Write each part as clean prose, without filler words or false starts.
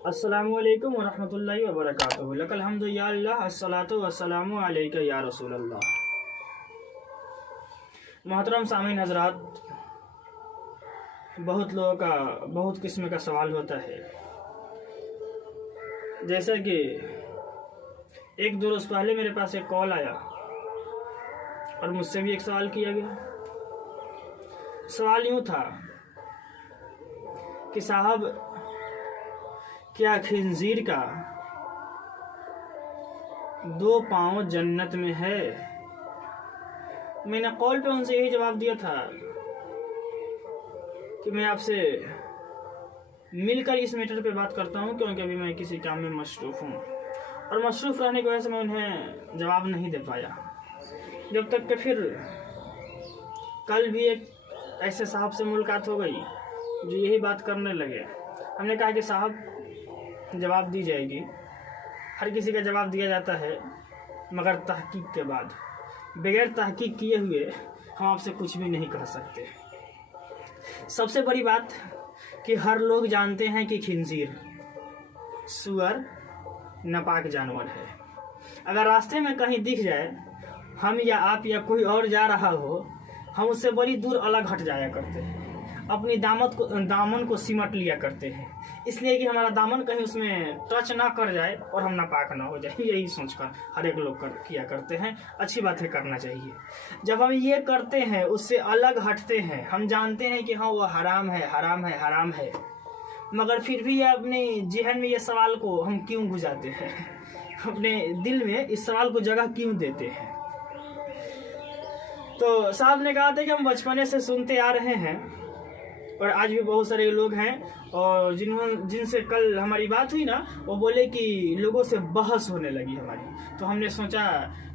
अस्सलामुअलैकुम वरहमतुल्लाहि वबरकातुहू। लकल हम्दु या अल्लाह, अस्सलातु वस्सलामु अलैका या रसूल अल्लाह। मोहतरम सामीन हजरात, बहुत लोगों का बहुत किस्म का सवाल होता है। जैसा कि एक दो रोज़ पहले मेरे पास एक कॉल आया और मुझसे भी एक सवाल किया गया। सवाल यूँ था कि साहब, क्या खिंजीर का 2 पाँव जन्नत में है? मैंने कॉल पे उनसे यही जवाब दिया था कि मैं आपसे मिलकर इस मैटर पे बात करता हूँ, क्योंकि अभी मैं किसी काम में मसरूफ़ हूँ और मसरूफ़ रहने की वजह से मैं उन्हें जवाब नहीं दे पाया। जब तक कि फिर कल भी एक ऐसे साहब से मुलाकात हो गई जो यही बात करने लगे। हमने कहा कि साहब, जवाब दी जाएगी, हर किसी का जवाब दिया जाता है, मगर तहकीक के बाद। बगैर तहकीक किए हुए हम आपसे कुछ भी नहीं कह सकते। सबसे बड़ी बात कि हर लोग जानते हैं कि खिंजीर, सुअर नापाक जानवर है। अगर रास्ते में कहीं दिख जाए, हम या आप या कोई और जा रहा हो, हम उससे बड़ी दूर अलग हट जाया करते हैं, अपनी दामन को सिमट लिया करते हैं, इसलिए कि हमारा दामन कहीं उसमें टच ना कर जाए और हम नापाक ना हो जाए। यही सोचकर हर एक लोग किया करते हैं। अच्छी बात है, करना चाहिए। जब हम ये करते हैं, उससे अलग हटते हैं, हम जानते हैं कि हाँ वो हराम है, हराम है, हराम है, मगर फिर भी अपने जहन में ये सवाल को हम क्यों गुजारते हैं, अपने दिल में इस सवाल को जगह क्यों देते हैं? तो साहब ने कहा था कि हम बचपने से सुनते आ रहे हैं और आज भी बहुत सारे लोग हैं और जिनसे कल हमारी बात हुई ना, वो बोले कि लोगों से बहस होने लगी हमारी। तो हमने सोचा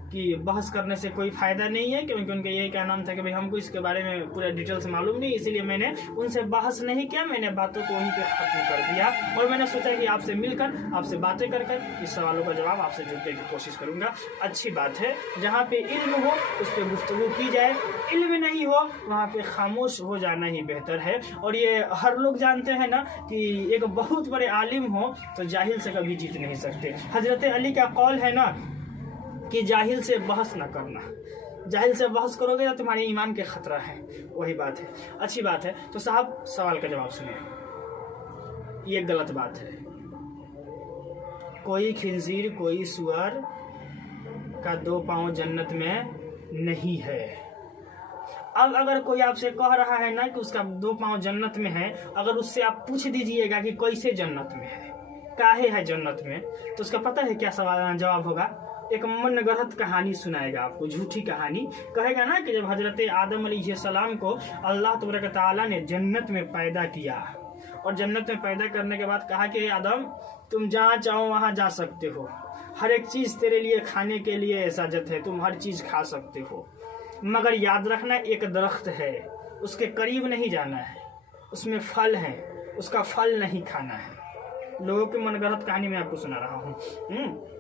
कि बहस करने से कोई फ़ायदा नहीं है, क्योंकि उनका यही क्या नाम था कि भाई हमको इसके बारे में पूरा डिटेल से मालूम नहीं, इसीलिए मैंने उनसे बहस नहीं किया। मैंने बातों को वहीं पे ख़त्म कर दिया और मैंने सोचा कि आपसे मिलकर, आपसे बातें कर कर इस सवालों का जवाब आपसे जुड़ने की कोशिश करूँगा। अच्छी बात है, जहाँ पे इल्म हो उस पर गुफ्तगू की जाए, इल्म नहीं हो वहाँ पे खामोश हो जाना ही बेहतर है। और ये हर लोग जानते हैं ना कि एक बहुत बड़े आलिम हो तो जाहिल से कभी जीत नहीं सकते। हजरत अली का कौल है ना कि जाहिल से बहस ना करना, जाहिल से बहस करोगे तो तुम्हारे ईमान के खतरा है। वही बात है, अच्छी बात है। तो साहब, सवाल का जवाब सुनिए। ये गलत बात है। कोई खिंजीर, कोई सुअर का 2 पाँव जन्नत में नहीं है। अब अगर कोई आपसे कह रहा है ना कि उसका 2 पाँव जन्नत में है, अगर उससे आप पूछ दीजिएगा कि कैसे जन्नत में है, काहे है जन्नत में, तो उसका पता है क्या सवाल जवाब होगा? एक मनगढ़ंत कहानी सुनाएगा आपको, झूठी कहानी। कहेगा ना कि जब हजरत आदम अलैहिस्सलाम को अल्लाह तबारक तआला ने जन्नत में पैदा किया और जन्नत में पैदा करने के बाद कहा कि आदम, तुम जहाँ चाहो वहाँ जा सकते हो, हर एक चीज़ तेरे लिए खाने के लिए इजाज़त है, तुम हर चीज़ खा सकते हो, मगर याद रखना एक दरख्त है, उसके करीब नहीं जाना है, उसमें फल है, उसका फल नहीं खाना है। लोगों की मनगढ़ंत कहानी मैं आपको सुना रहा हूँ।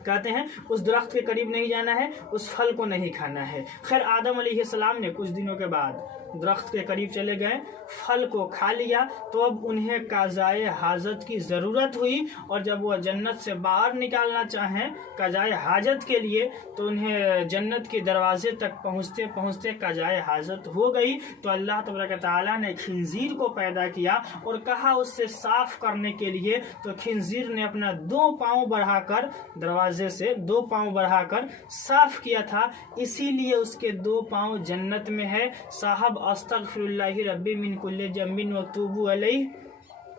कहते हैं उस दरख्त के करीब नहीं जाना है, उस फल को नहीं खाना है। खैर, आदम अलैहिस्सलाम ने कुछ दिनों के बाद दरख्त के करीब चले गए, फल को खा लिया, तो अब उन्हें काज़ाए हाजत की ज़रूरत हुई और जब वह जन्नत से बाहर निकालना चाहें काज़ाए हाजत के लिए, तो उन्हें जन्नत के दरवाजे तक पहुँचते पहुँचते काज़ाए हाजत हो गई। तो अल्लाह तबारक तआला ने खिंजीर को पैदा किया और कहा उससे साफ़ करने के लिए। तो खिंजीर ने अपना 2 पाँव बढ़ाकर, दरवाजे से 2 पाँव बढ़ाकर साफ़ किया था, इसीलिए उसके 2 पाँव जन्नत में है। साहब, अस्तगफिरुल्लाहि रब्बी मिन कुल्ली जम्बिन व तूबू अलैहि।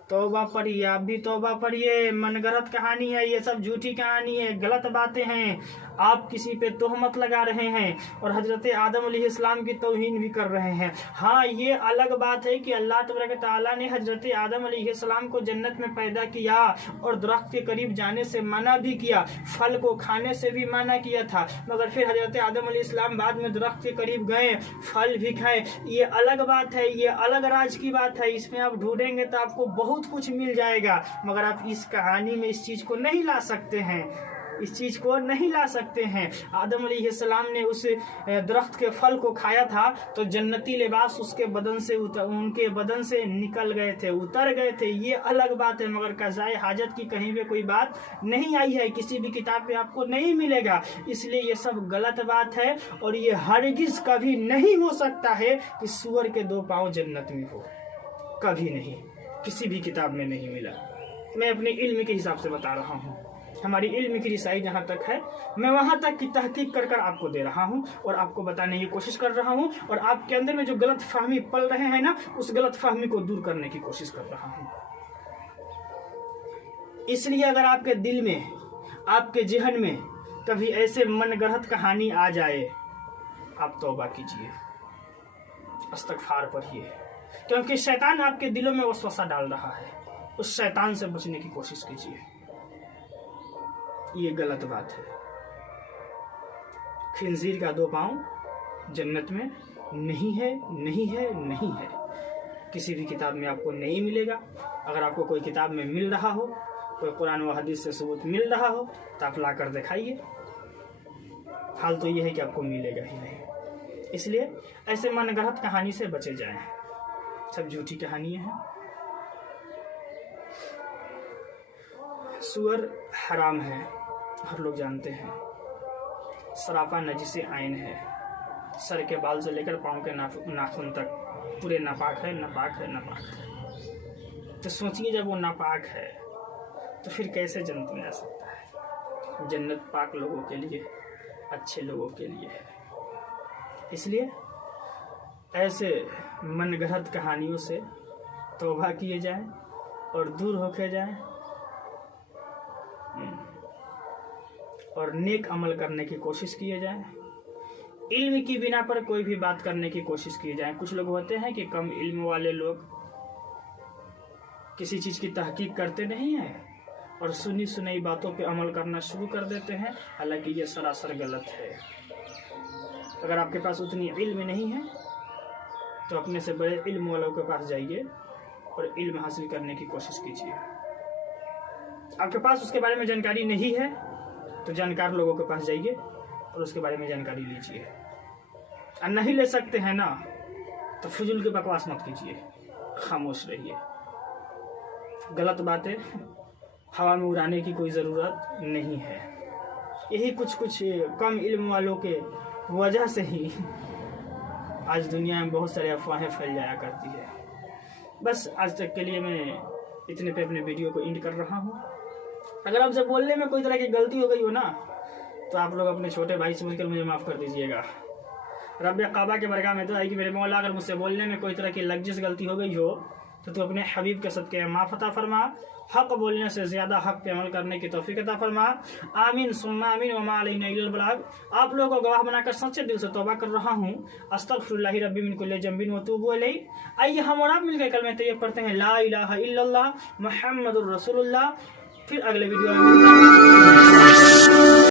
तौबा पढ़िए, आप भी तौबा पढ़िए। मनगढ़ंत कहानी है, ये सब झूठी कहानी है, गलत बातें हैं। आप किसी पे तोहमत लगा रहे हैं और हजरत आदम अलैहिस्सलाम की तौहीन भी कर रहे हैं। हाँ, ये अलग बात है कि अल्लाह तबारक तआला ने हजरत आदम अलैहिस्सलाम को जन्नत में पैदा किया और दरख्त के करीब जाने से मना भी किया, फल को खाने से भी मना किया था, मगर फिर हजरत आदम अलैहिस्सलाम बाद में दरख्त के करीब गए, फल भी खाए। ये अलग बात है, ये अलग राज की बात है। इसमें आप ढूंढेंगे तो आपको बहुत कुछ मिल जाएगा, मगर आप इस कहानी में इस चीज़ को नहीं ला सकते हैं। इस चीज को नहीं ला सकते हैं। आदम अलैहिस्सलाम ने उस दरख्त के फल को खाया था तो जन्नती लिबास उसके बदन से उनके बदन से निकल गए थे, उतर गए थे, ये अलग बात है। मगर कज़ाए हाजत की कहीं भी कोई बात नहीं आई है, किसी भी किताब पे आपको नहीं मिलेगा। इसलिए ये सब गलत बात है और ये हरगिज कभी नहीं हो सकता है कि सूअर के 2 पाँव जन्नत में हो, कभी नहीं, किसी भी किताब में नहीं मिला। मैं अपने इल्म के हिसाब से बता रहा हूँ, हमारी इल्म की रिसाई जहाँ तक है मैं वहाँ तक की तहकीक कर कर आपको दे रहा हूँ और आपको बताने की कोशिश कर रहा हूँ और आपके अंदर में जो गलत फहमी पल रहे हैं ना, उस गलत फहमी को दूर करने की कोशिश कर रहा हूँ। इसलिए अगर आपके दिल में, आपके जहन में कभी ऐसे मनगढ़ंत कहानी आ जाए, आप तौबा कीजिए, इस्तिग़फ़ार पढ़िए, क्योंकि शैतान आपके दिलों में वसवसा डाल रहा है। उस शैतान से बचने की कोशिश कीजिए, ये गलत बात है। खिंजीर का 2 पाँव जन्नत में नहीं है, नहीं है, नहीं है, किसी भी किताब में आपको नहीं मिलेगा। अगर आपको कोई किताब में मिल रहा हो, कोई कुरान व हदीस से सबूत मिल रहा हो तो आप ला कर दिखाइए। हाल तो ये है कि आपको मिलेगा ही नहीं। इसलिए ऐसे मनगढ़ंत कहानी से बचे जाएं, सब झूठी कहानियां हैं। सूअर हराम है, हर लोग जानते हैं। सराफा नजिसे आइन है, सर के बाल से लेकर पाँव के नाखून तक पूरे नापाक है, नापाक है, नापाक है। तो सोचिए जब वो नापाक है तो फिर कैसे जन्नत में आ सकता है? जन्नत पाक लोगों के लिए, अच्छे लोगों के लिए है। इसलिए ऐसे मनगढ़ंत कहानियों से तौबा किए जाएं और दूर होके जाएं और नेक अमल करने की कोशिश किए जाएं। इल्म की बिना पर कोई भी बात करने की कोशिश की जाए। कुछ लोग होते हैं कि कम इल्म वाले लोग किसी चीज़ की तहकीक करते नहीं हैं और सुनी सुनाई बातों पे अमल करना शुरू कर देते हैं, हालांकि ये सरासर गलत है। अगर आपके पास उतनी इल्म नहीं है तो अपने से बड़े इल्म वालों के पास जाइए और इल्म हासिल करने की कोशिश कीजिए। आपके पास उसके बारे में जानकारी नहीं है तो जानकार लोगों के पास जाइए और उसके बारे में जानकारी लीजिए। और नहीं ले सकते हैं ना तो फजूल की बकवास मत कीजिए, खामोश रहिए। गलत बातें हवा में उड़ाने की कोई ज़रूरत नहीं है। यही कुछ कम इल्म वालों के वजह से ही आज दुनिया में बहुत सारी अफवाहें फैल जाया करती है। बस आज तक के लिए मैं इतने पे अपने वीडियो को एंड कर रहा हूँ। अगर आपसे बोलने में कोई तरह की गलती हो गई हो ना तो आप लोग अपने छोटे भाई समझकर मुझे माफ़ कर दीजिएगा। रब काबा के बरगाह में तो आई कि मेरे मौला अगर मुझसे बोलने में कोई तरह की लग्जिस गलती हो गई हो तो तू अपने हबीब के सदक़े माफ़ अता फरमा, हक़ बोलने से ज़्यादा हक़ पे अमल करने की तौफ़ीक़ अता फरमा। आमीन सुम्मा आमीन व मा अलैना इल्लल बलाग। आप लोगों को गवाह बनाकर सच्चे दिल से तौबा कर रहा हूँ। अस्तग़फिरुल्लाह रब्बी मिन कुल्लि ज़ंबिन व तूबू अलैहि। आइए हम और आप मिलकर कलमे तैयब पढ़ते हैं, ला इलाहा इल्लल्लाह मुहम्मदुर रसूलुल्लाह। फिर अगले वीडियो में